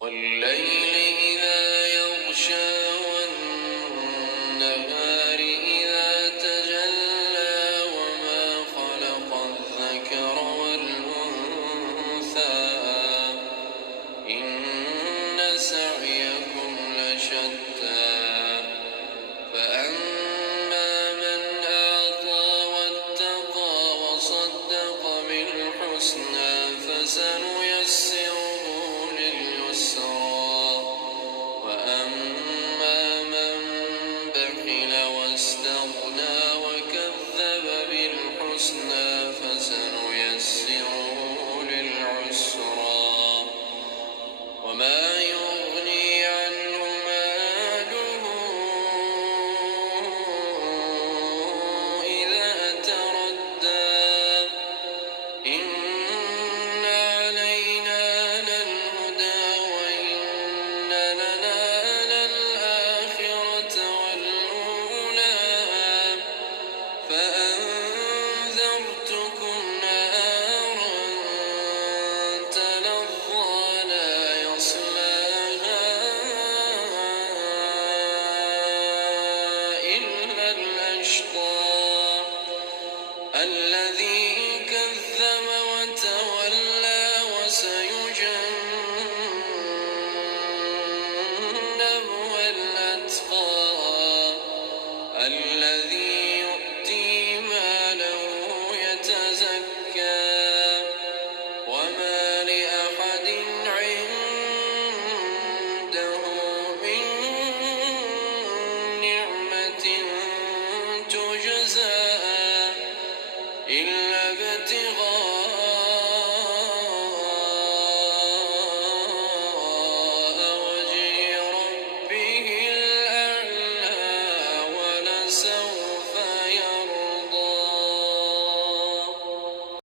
والليل إذا يغشى والنهار إذا تجلى وما خلق الذكر والأنثى إن سعيكم لشتى فأما من أعطى واتقى وصدق بالحسنى فسنيسره لليسرى وأما من بخل واستغنى وكذب بالحسنى فسنيسره للعسرى وما يغني عنه ماله إذا تردى إن علينا للهدى وإن لنا للآخرة والأولى فأنذرتكم نارا تلظى لا يصلاها إلا الأشقى الذي كذب وتولى وسيجنبها الأتقى الذي يؤتي ماله يتزكى وما لأحد عنده من نعمة تجزى إلا